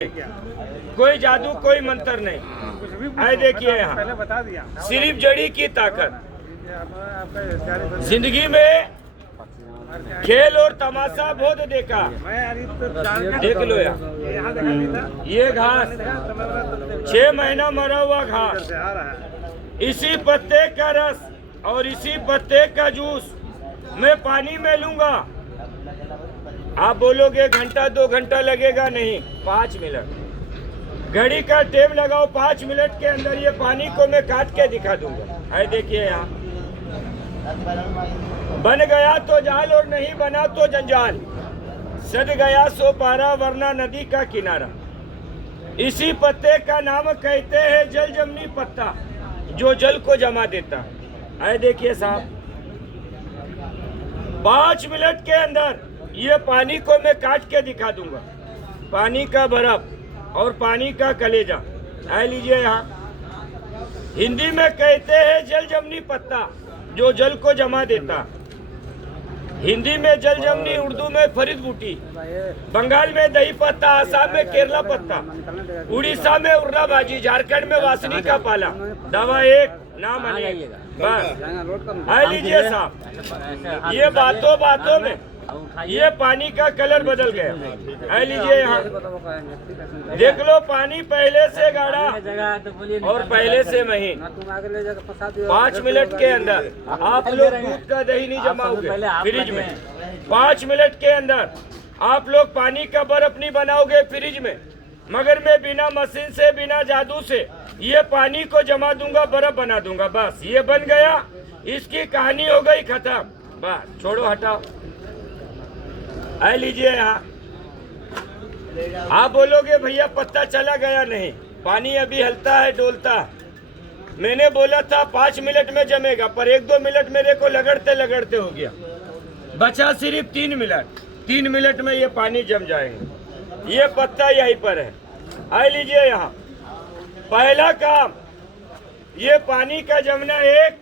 कोई जादू कोई मंत्र नहीं। आए देखिए यहाँ बता दिया सिर्फ जड़ी की ताकत। जिंदगी में खेल और तमाशा बहुत देखा। देख लो यार ये घास 6 महीना मरा हुआ घास, इसी पत्ते का रस और इसी पत्ते का जूस मैं पानी में लूंगा। आप बोलोगे घंटा 2 घंटा लगेगा, नहीं 5 मिनट। घड़ी का टेम लगाओ, 5 मिनट के अंदर ये पानी को मैं काट के दिखा दूंगा। है देखिए यहाँ बन गया तो जाल और नहीं बना तो जंजाल। सद गया सो पारा वरना नदी का किनारा। इसी पत्ते का नाम कहते हैं जल जमनी पत्ता, जो जल को जमा देता है। देखिए साहब 5 मिनट के अंदर ये पानी को मैं काट के दिखा दूंगा। पानी का बर्फ और पानी का कलेजा। आ लीजिए यहाँ हिंदी में कहते हैं जल जमनी पत्ता, जो जल को जमा देता। हिंदी में जल जमनी, उर्दू में फरीद बूटी, बंगाल में दही पत्ता, आसाम में केरला पत्ता, उड़ीसा में उर्रा भाजी, झारखंड में वासनी का पाला। दवा एक नाम आइएगा बस। आ लीजिए साहब ये बातों बातों में ये पानी का कलर बदल गया। आ लीजिए यहाँ देख लो, पानी पहले से गाढ़ा और पहले से महीन। 5 मिनट के अंदर आप लोग दूध का दही नहीं जमाओगे फ्रिज में। 5 मिनट के अंदर आप लोग पानी का बर्फ नहीं बनाओगे फ्रिज में। मगर मैं बिना मशीन से बिना जादू से ये पानी को जमा दूंगा, बर्फ बना दूंगा। बस ये बन गया, इसकी कहानी हो गई खत्म। बस छोड़ो हटाओ। आ लीजिए यहाँ आप बोलोगे भैया पत्ता चला गया, नहीं पानी अभी हलता है डोलता। मैंने बोला था 5 मिनट में जमेगा, पर 1-2 मिनट मेरे को लगड़ते लगड़ते हो गया। बचा सिर्फ 3 मिनट। 3 मिनट में ये पानी जम जाएंगे। ये पत्ता यहीं पर है। आ लीजिए यहाँ पहला काम ये पानी का जमना एक,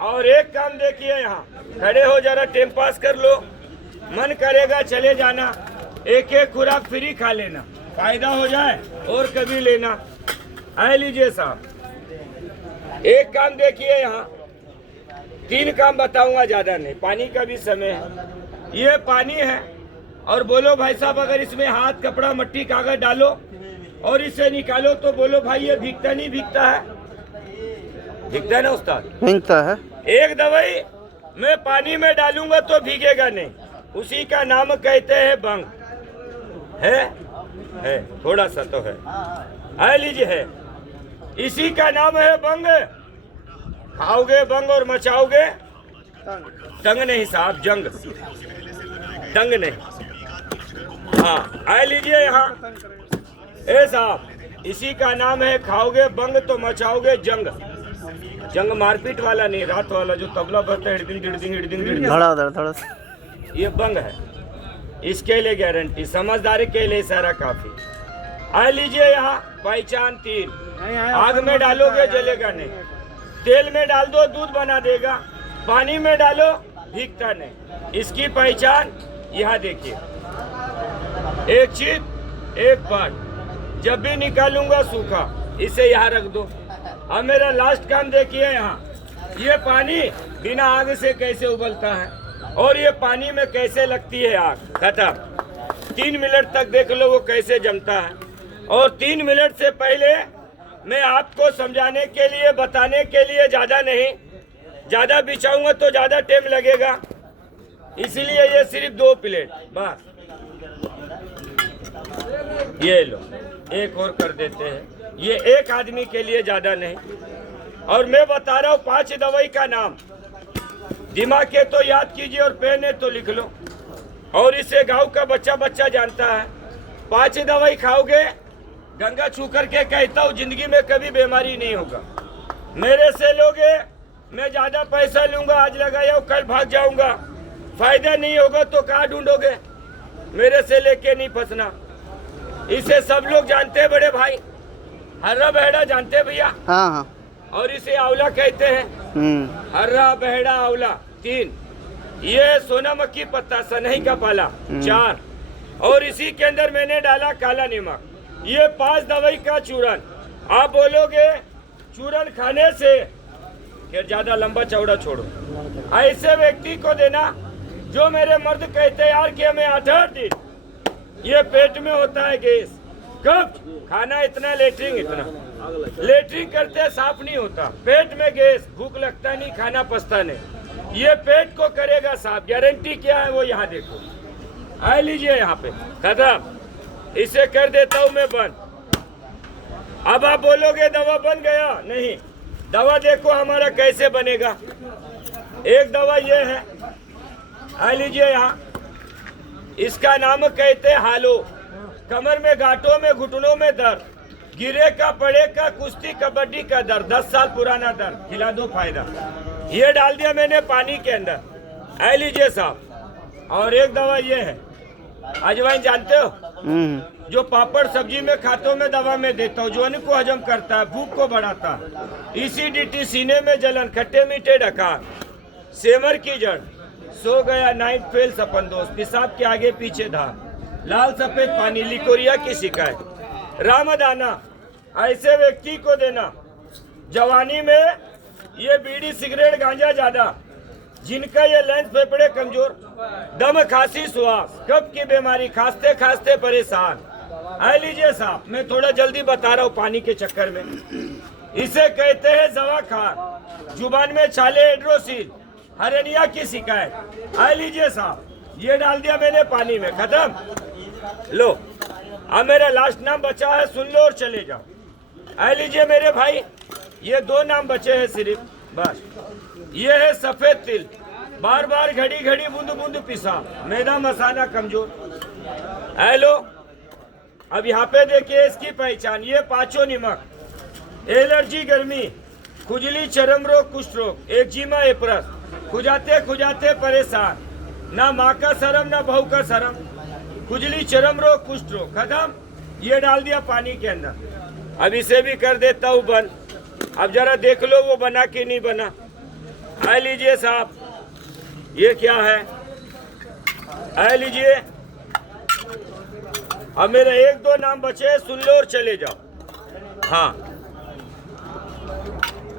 और एक काम देखिए यहाँ खड़े हो जरा टाइम पास कर लो। मन करेगा चले जाना, एक एक खुराक फ्री खा लेना, फायदा हो जाए और कभी लेना। आ लीजिए साहब एक काम देखिए यहाँ, 3 काम बताऊंगा, ज्यादा नहीं, पानी का भी समय है। ये पानी है और बोलो भाई साहब अगर इसमें हाथ कपड़ा मट्टी कागज डालो और इसे निकालो तो बोलो भाई ये भीगता नहीं भीगता है? भीगता है ना उस्ताद? भीगता है। एक दवाई मैं पानी में डालूंगा तो भीगेगा नहीं, उसी का नाम कहते हैं बंग। है थोड़ा सा तो है। आ लीजिए है, इसी का नाम है बंग। खाओगे बंग और मचाओगे तंग नहीं साहब, जंग तंग नहीं। हाँ आ लीजिए यहाँ ए साहब, इसी का नाम है खाओगे बंग तो मचाओगे जंग। जंग मारपीट वाला नहीं, रात वाला जो तबला बजता है हिड़दिंग धड़ा। ये बंग है। इसके लिए गारंटी, समझदारी के लिए सारा काफी। आ लीजिए यहाँ पहचान 3। आग में डालोगे जलेगा नहीं, तेल में डाल दो दूध बना देगा, पानी में डालो भीगता नहीं। इसकी पहचान यहाँ देखिए, एक चिप एक पाट, जब भी निकालूंगा सूखा, इसे यहाँ रख दो। अब मेरा लास्ट काम देखिए यहाँ, ये पानी बिना आग से कैसे उबलता है और ये पानी में कैसे लगती है आग। खत्म। 3 मिनट तक देख लो वो कैसे जमता है। और 3 मिनट से पहले मैं आपको समझाने के लिए बताने के लिए ज्यादा नहीं, ज्यादा बिछाऊंगा तो ज्यादा टाइम लगेगा, इसलिए ये सिर्फ 2 प्लेट बस। ये लो एक और कर देते हैं, ये एक आदमी के लिए ज्यादा नहीं। और मैं बता रहा हूँ 5 दवाई का नाम, दिमाग के तो याद कीजिए और पेन है तो लिख लो। और इसे गांव का बच्चा बच्चा जानता है। 5 दवाई खाओगे, गंगा छू करके कहता हूँ जिंदगी में कभी बीमारी नहीं होगा। मेरे से लोगे मैं ज्यादा पैसा लूंगा, आज लगाया कल भाग जाऊंगा, फायदा नहीं होगा तो कहाँ ढूंढोगे? मेरे से लेके नहीं फंसना। इसे सब लोग जानते हैं बड़े भाई, हर्रा बहेड़ा जानते हैं भैया? हाँ। और इसे आंवला कहते हैं। हर्रा बहेड़ा आंवला 3, ये सोना मक्खी पत्ता सनही का पाला 4, और इसी के अंदर मैंने डाला काला नमक। ये 5 दवाई का चूरन। आप बोलोगे चूरन खाने से कि ज्यादा लंबा चौड़ा छोड़ो, ऐसे व्यक्ति को देना जो मेरे मर्द कहते यार कि हमें 8 दिन ये पेट में होता है गैस, कब खाना इतना लेटरिन इतना लेटरिन करते साफ नहीं होता, पेट में गैस, भूख लगता नहीं, खाना पचता नहीं, ये पेट को करेगा साफ। गारंटी क्या है वो यहाँ देखो, आ लीजिए यहाँ पे खत्म। इसे कर देता हूँ मैं बंद। अब आप बोलोगे दवा बन गया, नहीं, दवा देखो हमारा कैसे बनेगा। एक दवा ये है, आ लीजिए यहाँ, इसका नाम कहते हालो। कमर में, गांठों में, घुटनों में दर्द, गिरे का पड़े का, कुश्ती कबड्डी का दर्द, 10 साल पुराना दर्द, खिला दो फायदा। ये डाल दिया मैंने पानी के अंदर, आ लीजिए साहब। और एक दवा ये है, अजवाइन जानते हो, जो पापड़ सब्जी में खातों में दवा में देता हूँ, जो अन्न को हजम करता है, भूख को बढ़ाता है, एसिडिटी, सीने में जलन, खट्टे मीठे डकार, सेमर की जड़, सो गया, नाइट फेल, सपन दोस्त, पेशाब के आगे पीछे धार, लाल सफेद पानी, लिकोरिया की शिकायत, रामदाना, ऐसे व्यक्ति को देना जवानी में ये बीड़ी सिगरेट गांजा ज्यादा, जिनका ये लंग्स फेफड़े कमजोर, दम खांसी श्वास, कब्ज की बीमारी, खांसते खांसते परेशान, आ लीजिए साहब। मैं थोड़ा जल्दी बता रहा हूँ पानी के चक्कर में। इसे कहते हैं जवा खार, जुबान में छाले, एड्रोसिल, हरेनिया की शिकायत, आ लीजिए साहब। ये डाल दिया मैंने पानी में, खत्म। लो, अब मेरा लास्ट नाम बचा है, सुन लो और चले जाओ। आ लीजिए मेरे भाई, ये 2 नाम बचे हैं सिर्फ, बस। ये है सफेद तिल, बार बार घड़ी घड़ी बूंद बूंद पिसा, मैदा मसाला कमजोर। हेलो, अब यहाँ पे देखिए इसकी पहचान, ये 5 नमक, एलर्जी, गर्मी, खुजली, चर्म रोग, कुष्ठ रोग, एक्जिमा, एपरस, खुजाते खुजाते परेशान, ना माँ का शर्म ना बहू का शर्म, खुजली, चर्म रोग, कुष्ठ रोग, खत्म। ये डाल दिया पानी के अंदर। अब इसे भी कर देता हूँ बंद। अब जरा देख लो वो बना कि नहीं बना। आ लीजिए साहब, ये क्या है, आ लीजिए। अब मेरे 1-2 नाम बचे, सुन लो और चले जाओ। हाँ,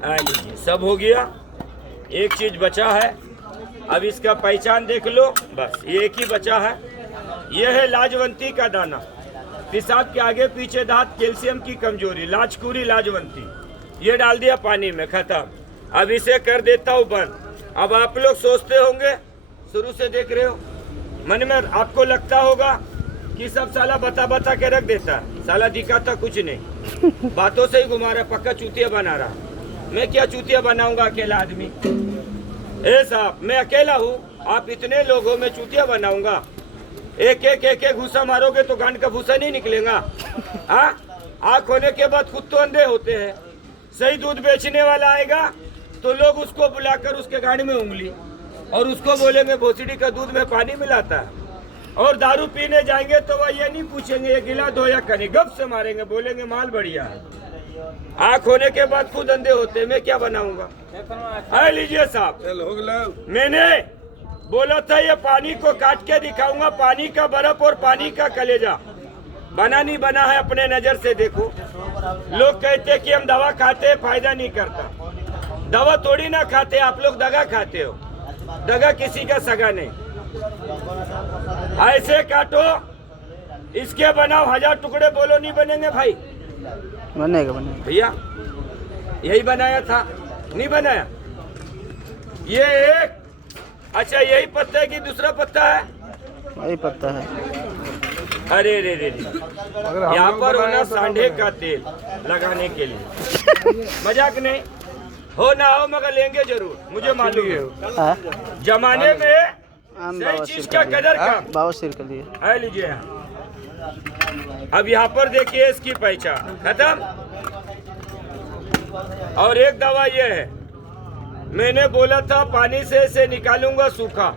आ लीजिए, सब हो गया, एक चीज बचा है। अब इसका पहचान देख लो, बस ये एक ही बचा है। ये है लाजवंती का दाना, पेशाब के आगे पीछे दांत, कैल्शियम की कमजोरी, लाजकुरी, लाजवंती, ये डाल दिया पानी में, खत्म। अब इसे कर देता हूँ बंद। अब आप लोग सोचते होंगे, शुरू से देख रहे हो, मन में आपको लगता होगा कि सब साला बता बता के रख देता है, साला दिखाता कुछ नहीं, बातों से ही घुमा रहा, पक्का चूतिया बना रहा। मैं क्या चूतिया बनाऊंगा अकेला आदमी? ए साहब, मैं अकेला हूँ, आप इतने लोगों में चूतिया बनाऊंगा? एक एक घुसा मारोगे तो गांड का भूसा नहीं निकलेगा। आँख होने के बाद खुद तो अंधे होते हैं। सही दूध बेचने वाला आएगा तो लोग उसको बुलाकर उसके गांड में उंगली, और उसको बोलेंगे भोसड़ी का दूध में पानी मिलाता है। और दारू पीने जाएंगे तो वह ये नहीं पूछेंगे ये गिला दो या कनी, गप से मारेंगे, बोलेंगे माल बढ़िया है। आँख होने के बाद खुद अंधे होते, मैं क्या बनाऊंगा? आ लीजिए साहब, मैंने बोला था ये पानी को काट के दिखाऊंगा, पानी का बर्फ और पानी का कलेजा। बना नहीं बना है अपने नजर से देखो। लोग कहते कि हम दवा खाते हैं, फायदा नहीं करता। दवा थोड़ी ना खाते, आप लोग दगा खाते हो। दगा किसी का सगा नहीं। ऐसे काटो, इसके बनाओ 1000 टुकड़े, बोलो नहीं बनेंगे भाई? बनेगा बनेगा भैया, यही बनाया था, नहीं बनाया? ये एक, अच्छा यही पत्ता है कि दूसरा पत्ता है? वही पत्ता है। अरे रे रे, यहाँ पर होना सांडे का तेल लगाने के लिए। मजाक नहीं, हो ना हो मगर लेंगे जरूर, मुझे मालूम है। जमाने में सही चीज का कदर कम। बाबा सिर के लिए है, लीजिए यहाँ। अब यहाँ पर देखिए इसकी पहचान, खत्म। और एक दवा ये है, मैंने बोला था पानी से इसे निकालूंगा सूखा,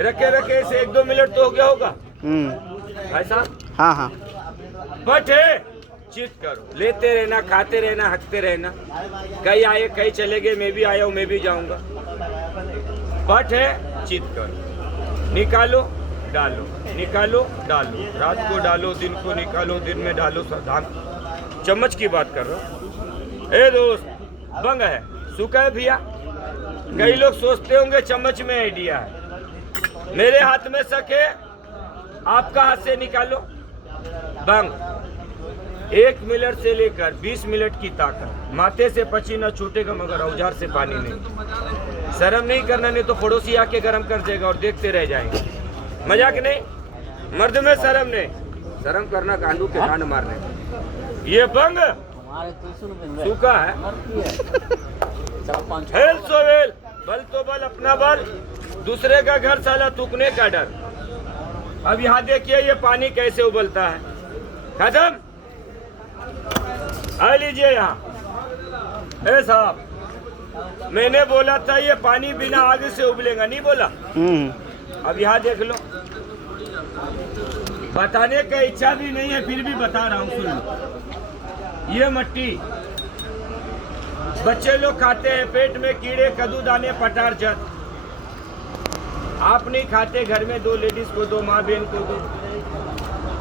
रखे रखे इसे 1-2 मिनट तो हो गया होगा ऐसा। हाँ हाँ, बट है, चित करो, लेते रहना, खाते रहना, हकते रहना। कई आए कई चले गए, मैं भी आया हूँ, मैं भी जाऊंगा। बट है, चित करो, निकालो, डालो, निकालो डालो, रात को डालो, दिन को निकालो, दिन में डालो, सावधान। चम्मच की बात कर रहा हूँ। ए दोस्त, बंग है, सूखा है भैया। कई लोग सोचते होंगे चम्मच में आइडिया है। मेरे हाथ में शक है, आपका हाथ से निकालो। बंग 1 मिनट से लेकर 20 मिनट की ताकत। माथे से पसीना छूटेगा मगर औजार से पानी नहीं। शर्म नहीं करना, नहीं तो पड़ोसी आके गर्म कर देगा और देखते रह जाएंगे। मजाक नहीं, मर्द में शर्म नहीं। शर्म करना गांडू के गांड मारने। ये बंग सूखा है। हेल सो वेल, बल तो बल, अपना बल, दूसरे का घर साला थूकने का डर। अब यहाँ देखिए ये पानी कैसे उबलता है। खत्म। आ लीजिए यहाँ। ए साहब, मैंने बोला था ये पानी बिना आग से उबलेगा, नहीं बोला? अब यहाँ देख लो। बताने का इच्छा भी नहीं है, फिर भी बता रहा हूँ, सुन लो। ये मट्टी बच्चे लोग खाते हैं, पेट में कीड़े, कद्दू दाने, पटार जद। आप नहीं खाते, घर में दो, लेडीज को दो, माँ बहन को दो,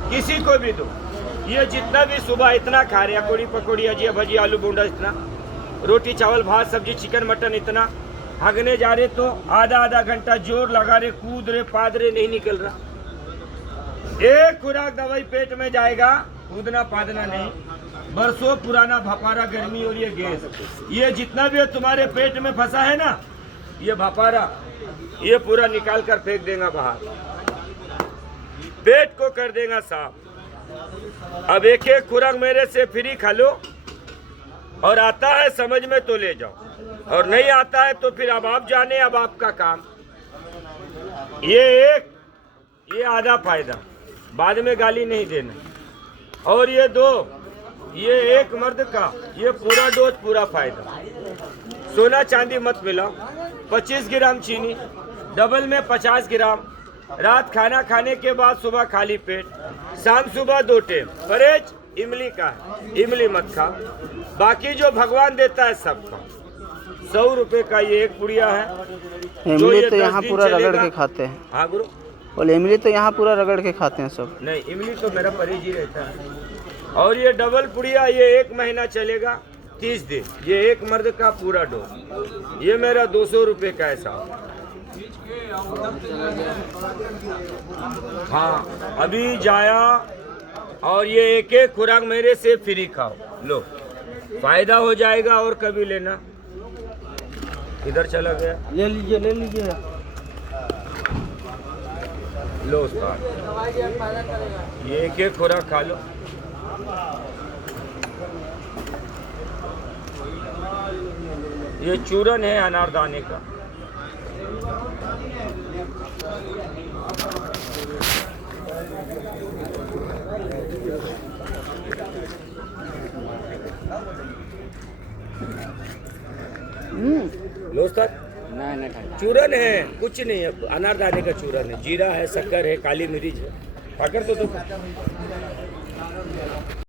किसी को भी दो। ये जितना भी सुबह इतना खा रहे, कोड़ी पकौड़ी, अजिया भजी, आलू बूंदा इतना, रोटी चावल भात सब्जी चिकन मटन इतना, भागने जा रहे तो आधा घंटा जोर लगा रहे, कूद रहे, पाद रहे, नहीं निकल रहा। एक खुराक दवाई पेट में जाएगा, कूदना पादना नहीं। बरसों पुराना भपारा, गर्मी और ये गैस, ये जितना भी तुम्हारे पेट में फंसा है ना, ये भपारा, ये पूरा निकाल कर फेंक देगा बाहर, पेट को कर देगा साफ। अब एक एक खुराक मेरे से फ्री खा लो, और आता है समझ में तो ले जाओ, और नहीं आता है तो फिर अब आप जाने, अब आपका काम। ये आधा फायदा, बाद में गाली नहीं देना। और ये दो, ये एक मर्द का, ये पूरा डोज, पूरा फायदा। सोना चांदी मत मिलाओ। 25 ग्राम चीनी, डबल में 50 ग्राम। रात खाना खाने के बाद सुबह खाली पेट, शाम सुबह 2 टाइम। परहेज इमली का है, इमली मत खा, बाकी जो भगवान देता है सब खा। 100 रुपए का ये एक पुड़िया है। इमली तो यहाँ पूरा रगड़ के खाते हैं। हाँ गुरु, बोले इमली तो यहाँ पूरा रगड़ के खाते हैं सब। नहीं, इमली तो मेरा परहेज ही रहता है। और ये डबल पुड़िया, ये 1 महीना चलेगा, 30 दिन। ये एक मर्द का पूरा डोज, ये मेरा 200 रुपए का ऐसा। हाँ, अभी जाया, और ये एक एक खुराक मेरे से फ्री खाओ, लो, फायदा हो जाएगा। और कभी लेना। इधर चला गया, ले लीजिए, ले लीजिए। लो उस्ताद, ये एक एक खुराक खा लो। ये चूरन है अनारदाने का। लो उस्ताद, चूरन है, कुछ नहीं है, अनारदाने का चूरन है। जीरा है, शक्कर है, काली मिर्च है, खाकर तो